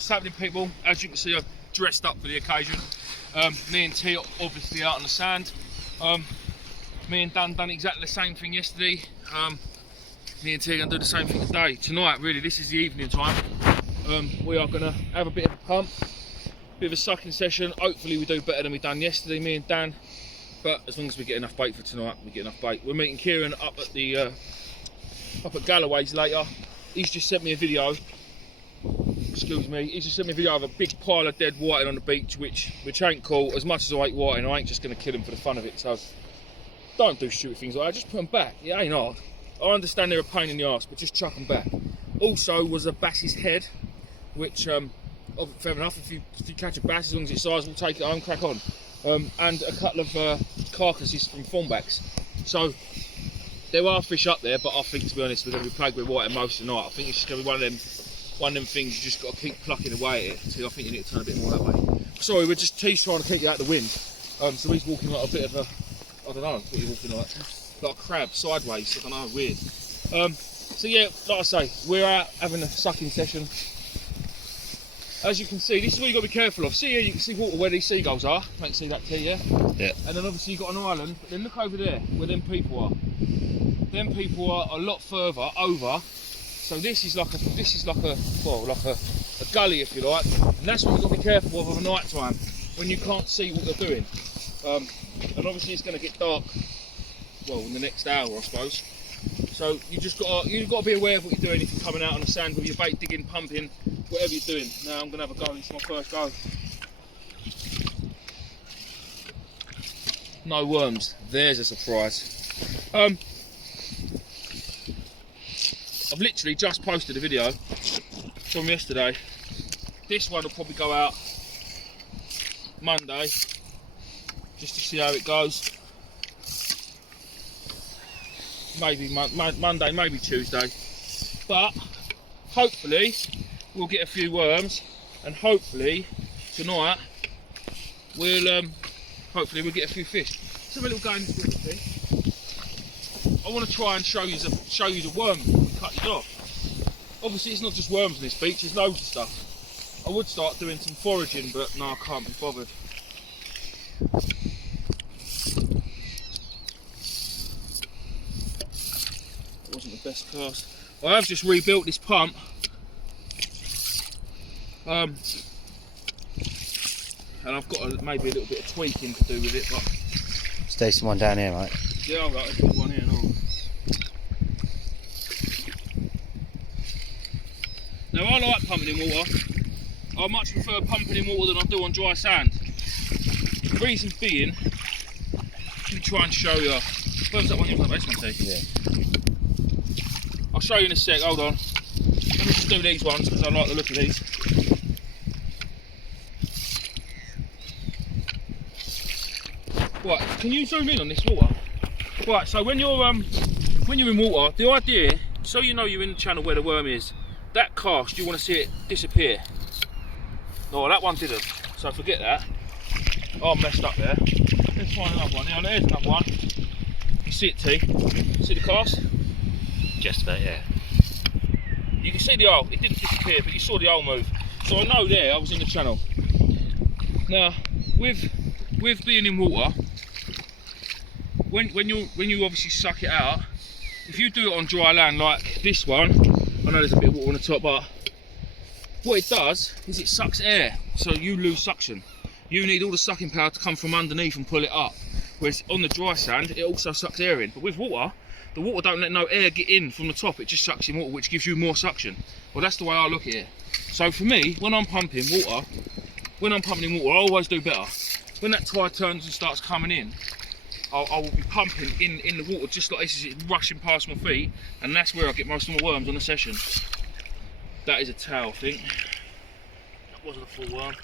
What's happening, people? As you can see, I've dressed up for the occasion. Me and T are obviously out on the sand. Me and Dan done exactly the same thing yesterday. Me and T are going to do the same thing today. Tonight, really, this is the evening time. We are going to have a bit of a pump, bit of a sucking session. Hopefully we do better than we done yesterday, me and Dan. But as long as we get enough bait for tonight, we get enough bait. We're meeting Kieran up at Galloway's later. He's just sent me a video. Excuse me. He's just sent me a video of a big pile of dead whiting on the beach, which ain't cool. As much as I hate whiting, I ain't just going to kill him for the fun of it. So don't do stupid things like that. Just put them back. It ain't hard. I understand they're a pain in the arse, but just chuck them back. Also was a bass's head, which fair enough. If you catch a bass, as long as it's size, we'll take it home, crack on. And a couple of carcasses from thornbacks. So there are fish up there, but I think, to be honest, we're going to be plagued with whiting most of the night. I think it's just going to be one of them things you just got to keep plucking away at it. So I think you need to turn a bit more that way. Sorry, T's trying to keep you out of the wind. So he's walking like a bit of a, I don't know what he's walking like a crab sideways. I don't know, weird. So yeah, like I say, we're out having a sucking session. As you can see, this is what you've got to be careful of. See here, you can see water where these seagulls are. You can see that, T, yeah? Yeah. And then obviously you've got an island, but then look over there, where them people are. Them people are a lot further over. So this is like a gully, if you like. And that's what you've got to be careful of a night time, when you can't see what they're doing. And obviously it's going to get dark, well, in the next hour, I suppose. So you've got to be aware of what you're doing if you're coming out on the sand with your bait, digging, pumping, whatever you're doing. Now I'm going to have a go. It's my first go. No worms. There's a surprise. I've literally just posted a video from yesterday. This one will probably go out Monday, just to see how it goes. Maybe Monday, maybe Tuesday. But hopefully we'll get a few worms, and hopefully tonight we'll get a few fish. Let's have a little go in this water thing. I want to try and show you the worm that cut it off. Obviously it's not just worms on this beach, there's loads of stuff. I would start doing some foraging, but no, I can't be bothered. That wasn't the best cast. I have just rebuilt this pump. And I've got maybe a little bit of tweaking to do with it, but Station one down here, mate. yeah, I've got a good one here and all. Now I like pumping in water. I much prefer pumping in water than I do on dry sand. The reason being, let me try and show you. Where's that one? You've got this one, T? Yeah. I'll show you in a sec. Hold on. Let me just do these ones because I like the look of these. Right, can you zoom in on this water? Right, so when you're in water, the idea, so you know you're in the channel where the worm is, that cast, you want to see it disappear. No, that one didn't, so forget that. Oh, I messed up there. Let's find another one. Now, there's another one. You see it, T? See the cast? Just about, yeah. You can see the hole. It didn't disappear, but you saw the hole move. So I know there I was in the channel. Now, with being in water, when you obviously suck it out, if you do it on dry land like this one, I know there's a bit of water on the top, but what it does is it sucks air, so you lose suction. You need all the sucking power to come from underneath and pull it up. Whereas on the dry sand, it also sucks air in. But with water, the water don't let no air get in from the top, it just sucks in water, which gives you more suction. Well, that's the way I look at it. So for me, when I'm pumping in water, I always do better. When that tide turns and starts coming in, I will be pumping in the water just like this as it's rushing past my feet, and that's where I get most of my worms on the session. That is a tail, I think. That wasn't a full worm.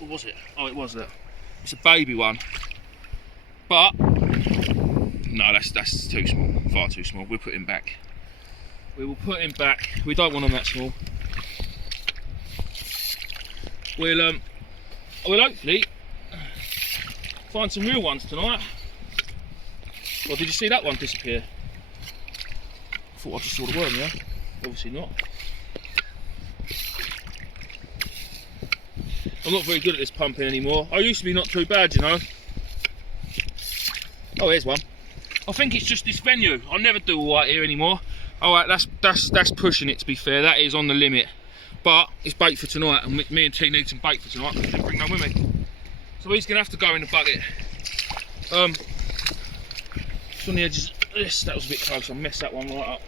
Or was it? Oh, it was that. It's a baby one. But no, that's too small, far too small. We'll put him back. We will put him back. We don't want him that small. We'll hopefully find some real ones tonight. Or did you see that one disappear? I thought I just saw the worm, yeah? Obviously not. I'm not very good at this pumping anymore. I used to be not too bad, you know. Oh, here's one. I think it's just this venue. I never do all right here anymore. All right, that's pushing it, to be fair. That is on the limit. But it's bait for tonight, and me and T need some bait for tonight, because I didn't bring none with me. So he's going to have to go in the bucket. It's on the edges of this. That was a bit close. I messed that one right up.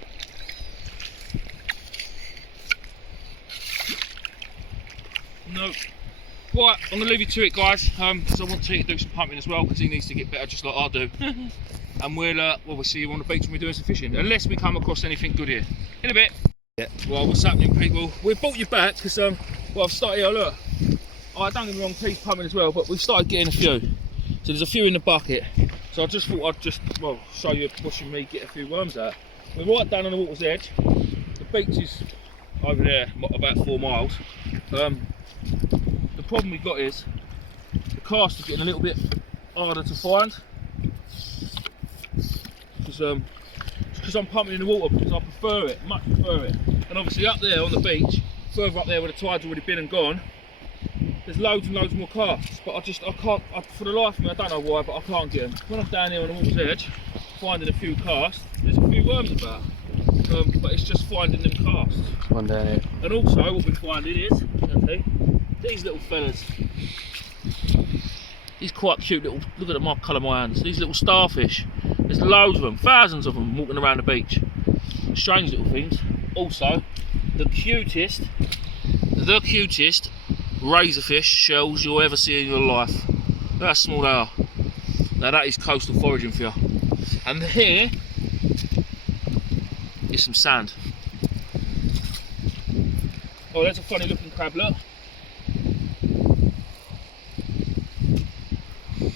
No. Right, I'm going to leave you to it, guys, because I want T to do some pumping as well, because he needs to get better just like I do. And we'll see you on the beach when we're doing some fishing, unless we come across anything good here. In a bit. Yeah. Well, what's happening, people? We've brought you back because well, I've started here. Look, don't get me wrong, T's pumping as well, but we've started getting a few. So there's a few in the bucket. So I just thought I'd show you watching me get a few worms out. We're right down on the water's edge. The beach is over there, about 4 miles. The problem we've got is the cast is getting a little bit harder to find. Because I'm pumping in the water, because I prefer it, much prefer it. And obviously up there on the beach, further up there where the tide's already been and gone, there's loads and loads more casts. But I can't, for the life of me, I don't know why, but I can't get them. When I'm down here on the water's edge, finding a few casts, there's a few worms about. But it's just finding them casts. One down here. And also what we're finding is, okay, these little fellas. These quite cute little, look at my colour of my hands, these little starfish. There's loads of them, thousands of them walking around the beach. Strange little things. Also, the cutest razorfish shells you'll ever see in your life. Look how small they are. Now that is coastal foraging for you. And here is some sand. Oh, that's a funny looking crab, look.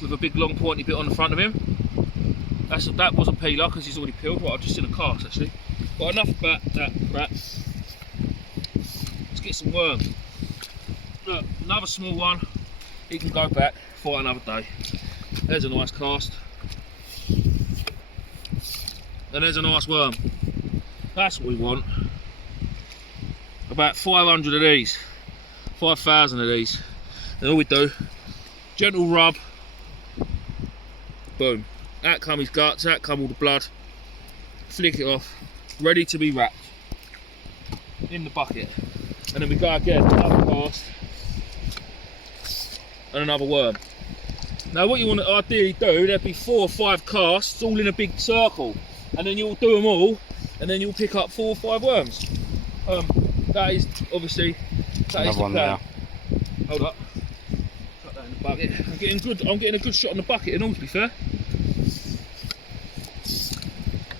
With a big long pointy bit on the front of him. That was a peeler because he's already peeled. Well, I've just seen a cast actually. But enough about that crap. Let's get some worms. Look, another small one. He can go back for another day. There's a nice cast. And there's a nice worm. That's what we want. About 500 of these. 5,000 of these. And all we do, gentle rub. Boom. Out come his guts, out come all the blood. Flick it off. Ready to be wrapped. In the bucket. And then we go again, another cast. And another worm. Now what you want to ideally do, there'd be 4 or 5 casts all in a big circle. And then you'll do them all, and then you'll pick up 4 or 5 worms. That is obviously, that is the plan. Now. Hold up. Put that in the bucket. I'm getting a good shot on the bucket and all, to be fair.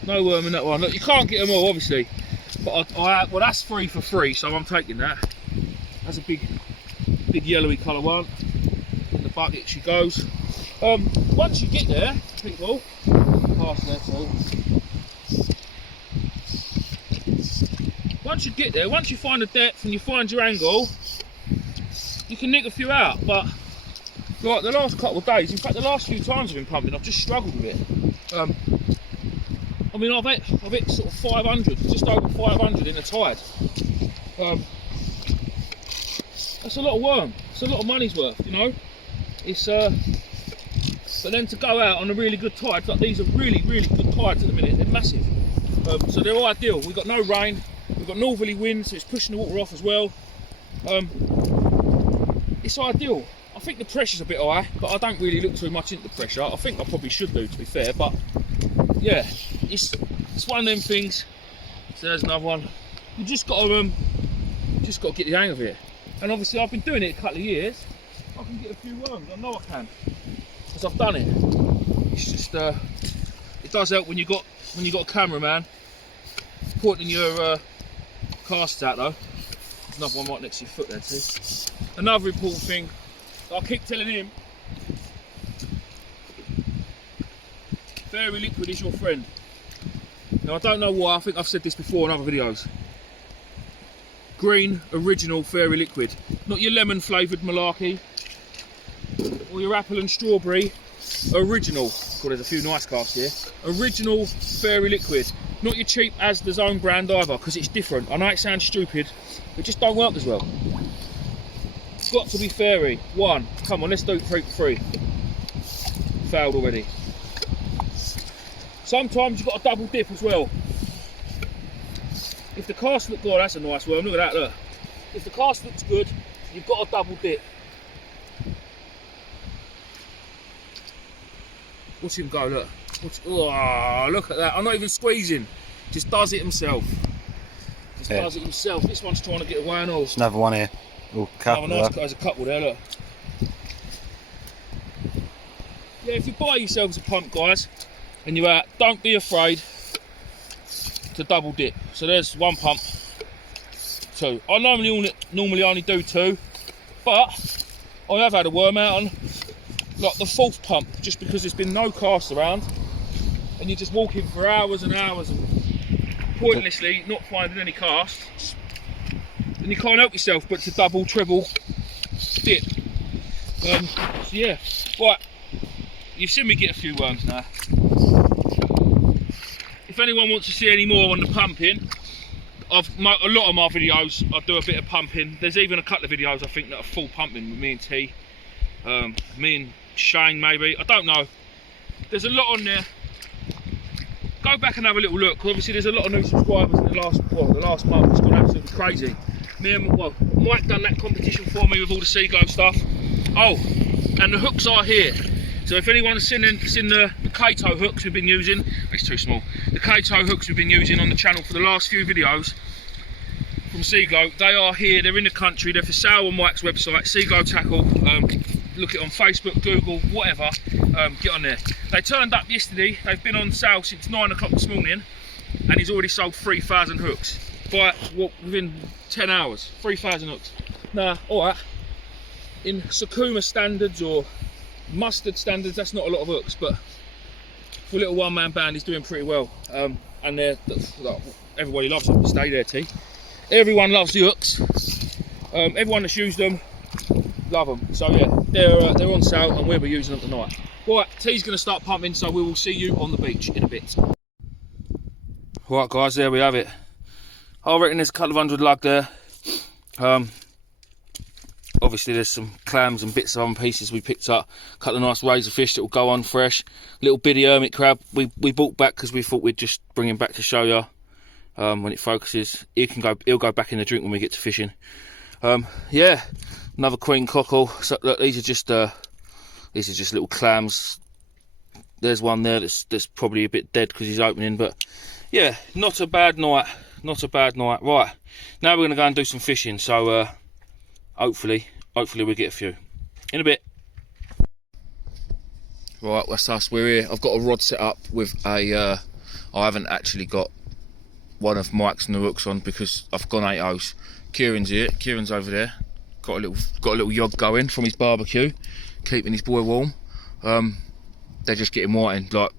No worm in that one. Look, you can't get them all, obviously. But well, that's 3 for free, so I'm taking that. That's a big yellowy colour one. In the bucket she goes. Once you get there, people, past there too. Once you get there, once you find the depth and you find your angle, you can nick a few out. But like the last couple of days, in fact the last few times I've been pumping, I've just struggled with it. I mean, I've hit sort of 500, just over 500 in a tide. That's a lot of worm. It's a lot of money's worth, you know. It's but then to go out on a really good tide, like these are really good tides at the minute. They're massive, so they're ideal. We've got no rain, we've got northerly wind, so it's pushing the water off as well. It's ideal. I think the pressure's a bit high, but I don't really look too much into the pressure. I think I probably should do, to be fair, but yeah, it's one of them things. So there's another one. You just got to get the hang of it. And obviously I've been doing it a couple of years. I can get a few worms. I know I can, because I've done it. It's just it does help when you got a cameraman pointing your casts out though. There's another one right next to your foot there too. Another important thing, I keep telling him, Fairy Liquid is your friend. Now I don't know why, I think I've said this before in other videos. Green, original Fairy Liquid. Not your lemon flavoured malarkey, or your apple and strawberry. Original. Well, there's a few nice casts here. Original Fairy Liquid. Not your cheap Asda's own brand either, because it's different. I know it sounds stupid, but it just don't work as well. got to be fairy. 1. Come on, let's do 3. Failed already. Sometimes you've got a double dip as well. If the cast looks good, that's a nice worm, look at that, look. If the cast looks good, you've got a double dip. Watch him go, look. Oh, look at that. I'm not even squeezing. Just does it himself. Does it himself. This one's trying to get away and all. There's another one here. Oh, couple there's a couple there, look. Yeah, if you buy yourselves a pump, guys, and you're out, don't be afraid to double dip. So there's 1 pump, 2. I normally only do 2, but I have had a worm out on like the 4th pump, just because there's been no cast around, and you're just walking for hours and hours and pointlessly not finding any casts, and you can't help yourself but to double, triple dip. So yeah, right, you've seen me get a few worms now. If anyone wants to see any more on the pumping, a lot of my videos I do a bit of pumping. There's even a couple of videos I think that are full pumping with me and T, me and Shane maybe, I don't know. There's a lot on there. Go back and have a little look, because obviously there's a lot of new subscribers in the last month. It's gone absolutely crazy. Mike done that competition for me with all the Seaglow stuff. Oh, and the hooks are here. So if anyone's seen the Kato hooks we've been using, it's too small. The Kato hooks we've been using on the channel for the last few videos from Seaglow, they are here. They're in the country. They're for sale on Mike's website, Seaglow Tackle. Look it on Facebook, Google, whatever. Get on there. They turned up yesterday. They've been on sale since 9 o'clock this morning, and he's already sold 3,000 hooks within 10 hours. 3,000 hooks. Now, all right, in Sakuma standards or mustard standards, that's not a lot of hooks, but for a little one-man band, he's doing pretty well. And everybody loves them. Stay there, T. Everyone loves the hooks. Everyone that's used them, love them. So yeah, they're on sale, and we'll be using them tonight. Right, T's going to start pumping, so we will see you on the beach in a bit. Right, guys, there we have it. I reckon there's a couple of 100 lug there. Obviously there's some clams and bits of other pieces we picked up. A couple of nice razor fish that will go on fresh. Little bitty hermit crab we bought back because we thought we'd just bring him back to show you. When it focuses, he'll go back in the drink when we get to fishing. Yeah, another queen cockle. So look, these are just little clams. There's one there that's probably a bit dead because he's opening, but yeah, not a bad night. Not a bad night. Right, now we're going to go and do some fishing. So hopefully we get a few in a bit. Right, that's us. We're here. I've got a rod set up with a. I haven't actually got one of Mike's new hooks on because I've gone 8/0s. Kieran's here. Kieran's over there. Got a little yog going from his barbecue, keeping his boy warm. They're just getting whiting like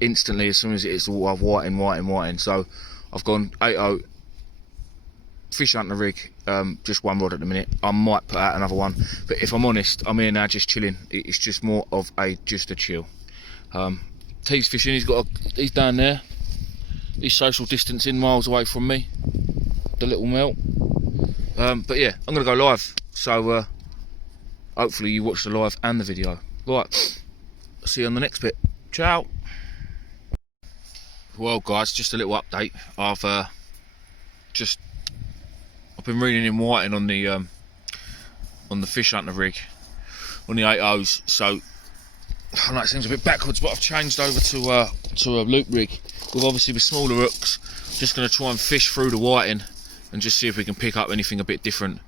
instantly as soon as it's all whiting. So I've gone 8/0 fish hunter rig, just one rod at the minute. I might put out another one, but if I'm honest, I'm here now just chilling. It's just more of just a chill. T's fishing. He's down there. He's social distancing miles away from me, the little melt. But yeah, I'm gonna go live. So hopefully you watch the live and the video. Right, I'll see you on the next bit. Ciao. Well, guys, just a little update. I've been reading in whiting on the fish hunter rig, on the 8/0s. So I know it seems a bit backwards, but I've changed over to a loop rig with smaller hooks. Just going to try and fish through the whiting and just see if we can pick up anything a bit different.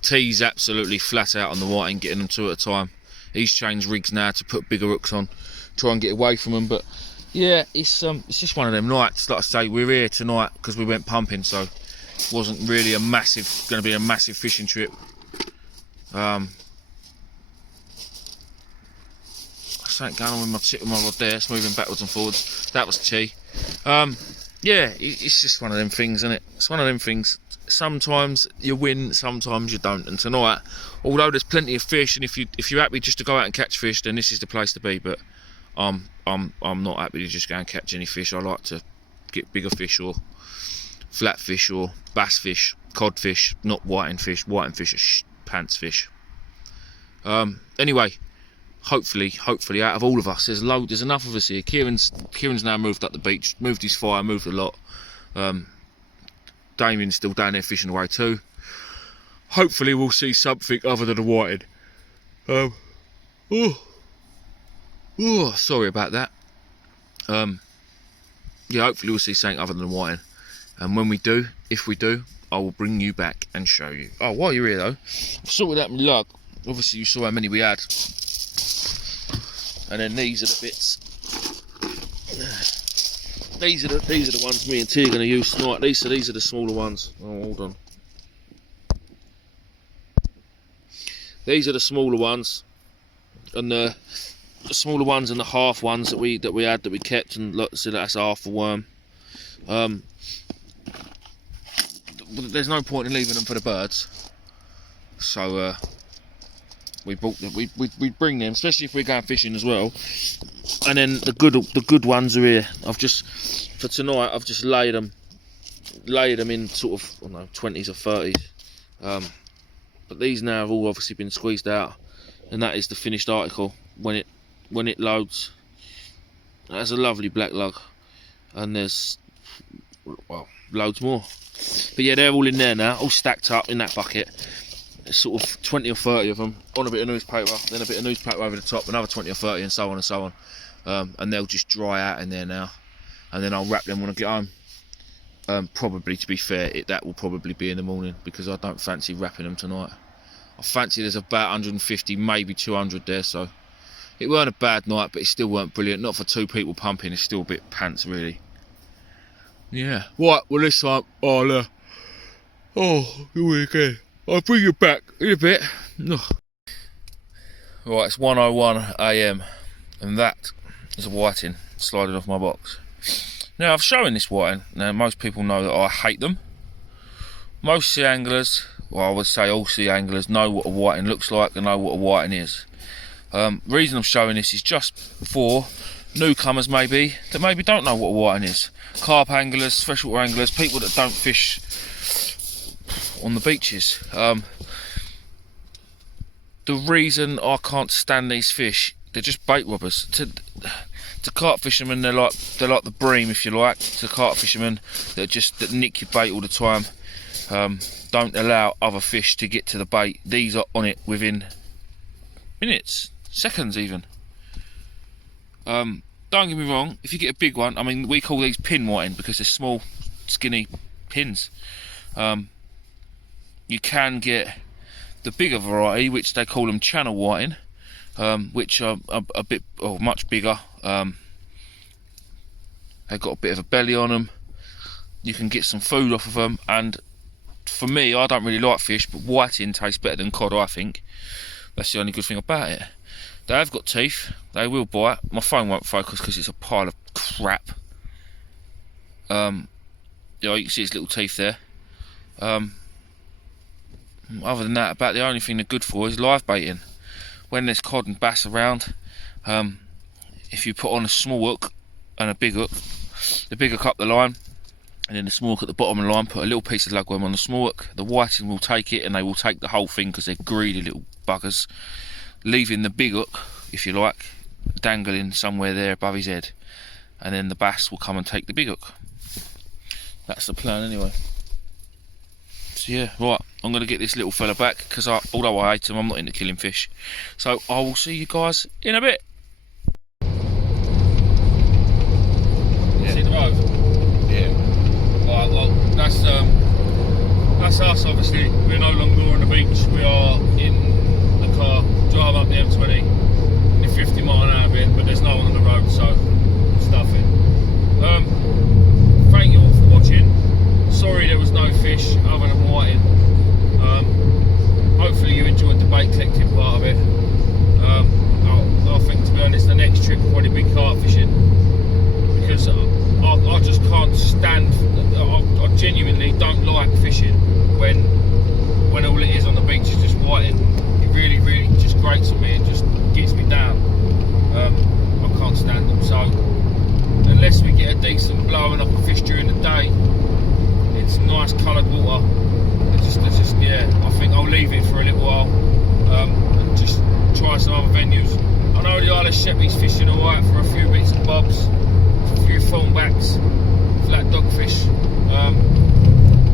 T's absolutely flat out on the whiting, getting them 2 at a time. He's changed rigs now to put bigger hooks on, try and get away from them. But yeah, it's just one of them nights. Like I say, we're here tonight because we went pumping, so it wasn't really going to be a massive fishing trip. Something going on with my tip of my rod there. It's moving backwards and forwards. That was T. Yeah, it's just one of them things, isn't it? It's one of them things. Sometimes you win, sometimes you don't. And tonight, although there's plenty of fish, and if you're happy just to go out and catch fish, then this is the place to be. But I'm not happy to just go and catch any fish. I like to get bigger fish or flatfish or bass fish, codfish, not whiting fish. Whiting fish are pants fish. Anyway, hopefully, out of all of us, there's enough of us here. Kieran's now moved up the beach, moved his fire, moved a lot. Damien's still down there fishing away too. Hopefully we'll see something other than a whiting. Sorry about that. Yeah, hopefully we'll see something other than a whiting. And when we do, if we do, I will bring you back and show you. Oh, while you're here though, I've sorted out my lug. Obviously you saw how many we had. And then these are the bits. These are the ones me and T are going to use tonight. These are the smaller ones. Oh, hold on. These are the smaller ones, and the smaller ones and the half ones that we kept, and look, so that's half a worm. There's no point in leaving them for the birds, so we bought them. We bring them, especially if we're going fishing as well. And then the good ones are here. For tonight I've just laid them in sort of, I don't know, 20s or 30s. But these now have all obviously been squeezed out, and that is the finished article when it loads. That's a lovely black lug, and there's, well, loads more. But yeah, they're all in there now, all stacked up in that bucket. There's sort of 20 or 30 of them on a bit of newspaper, then a bit of newspaper over the top, another 20 or 30, and so on and so on. And they'll just dry out in there now, and then I'll wrap them when I get home. Probably, to be fair, that will probably be in the morning, because I don't fancy wrapping them tonight. I fancy there's about 150, maybe 200 there, so it weren't a bad night, but it still weren't brilliant. Not for two people pumping, it's still a bit pants, really. Yeah. Right, well, this time I'll again. I'll bring you back in a bit. Right, it's 1:01 AM, and that is a whiting sliding off my box. Now, I've shown this whiting. Now, most people know that I hate them. Most sea anglers, well, I would say all sea anglers, know what a whiting looks like and know what a whiting is. Reason I'm showing this is just for newcomers maybe, that maybe don't know what a whiting is. Carp anglers, freshwater anglers, people that don't fish on the beaches. The reason I can't stand these fish, they're just bait robbers. To carp fishermen, they're like the bream, if you like. To carp fishermen, that nick your bait all the time. Don't allow other fish to get to the bait. These are on it within minutes, seconds even. Don't get me wrong, if you get a big one, I mean, we call these pin whiting because they're small, skinny pins. You can get the bigger variety, which they call them channel whiting, which are a bit, or much bigger. They've got a bit of a belly on them. You can get some food off of them, and for me, I don't really like fish, but whiting tastes better than cod, I think. That's the only good thing about it. They have got teeth, they will bite. My phone won't focus because it's a pile of crap. Yeah, you can see his little teeth there. Other than that, about the only thing they're good for is live baiting. When there's cod and bass around, if you put on a small hook and a big hook, the big hook up the line, and then the small hook at the bottom of the line, put a little piece of lugworm on the small hook, the whiting will take it, and they will take the whole thing because they're greedy little buggers, leaving the big hook, if you like, dangling somewhere there above his head, and then the bass will come and take the big hook. That's the plan anyway. So yeah, right, I'm going to get this little fella back, because although I hate him, I'm not into killing fish. So I will see you guys in a bit. Yeah. See the road? Yeah. Right, well, that's us obviously. We're no longer on the beach, we are in the car, driving up the M20 in 50 mile an hour bit, but there's no one on the road, so stuff it. Thank you all for watching. Sorry there was no fish other than whiting. Hopefully you enjoyed the bait collecting part of it. I think, to be honest, the next trip will probably be carp fishing, because I just can't stand, I genuinely don't like fishing when all it is on the beach is just whiting. It really, really just grates on me, it just gets me down. I can't stand them, so unless we get a decent blow and I can fish during the day, it's nice coloured water, it's just, yeah, I think I'll leave it for a little while. just try some other venues. I know the Isle of Sheppey's fishing alright for a few bits and bobs, a few thornbacks, flat dogfish,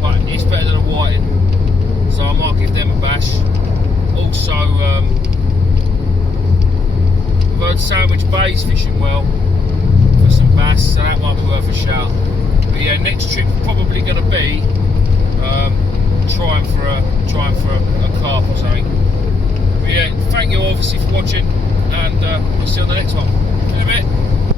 but it's better than a whiting, so I might give them a bash. Also, I've heard Sandwich Bay's fishing well for some bass, so that might be worth a shout. But yeah, next trip probably going to be trying for a carp or something. But yeah, thank you obviously for watching, and we'll see you on the next one in a bit.